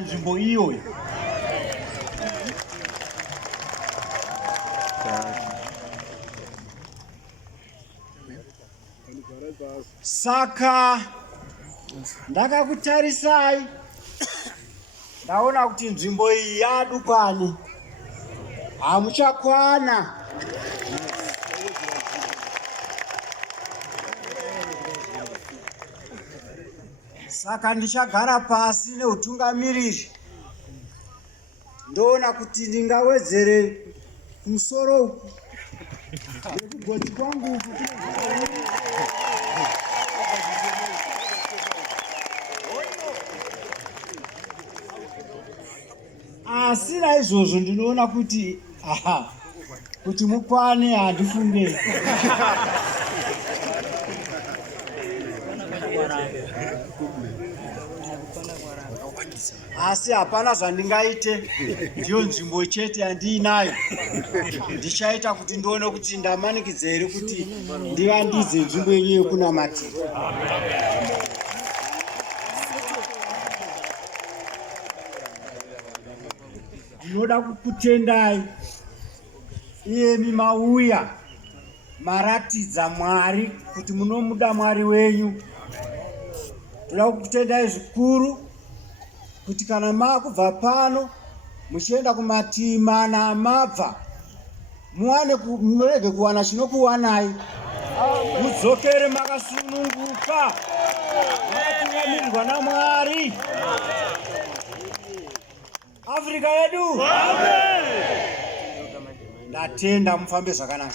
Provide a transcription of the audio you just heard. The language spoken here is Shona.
Nzvimbo iyoyo saka ndakakutarisai ndaona kuti nzvimbo iyi yadukani hamuchakwana. Saka ndichagara pasi neutungamiriri ndoona kuti ndingawedzere kumusoro uku nekugotsi kwangu uku asi naizvozvo ndinoona kuti kuti mukwane handifunge. Asi hapana zvandingaite, ndiyo nzvimbo chete yandiinayo. Ndichaita kuti ndione kuti ndamanikidza here kuti ndivandidze nzvimbo yenyu yokunamatira. Ndinoda kukutendai iyemi mauya maratidza Mwari kuti munomuda Mwari wenyu. Ndoda kukutendai zvikuru kuti kana makubva pano muchienda kumativi mana amabva murege kuwana chinokuwanai, mudzokere makasununguka makatungamirirwa naMwari. Afrika yedu ndatenda, mufambe zvakanaka.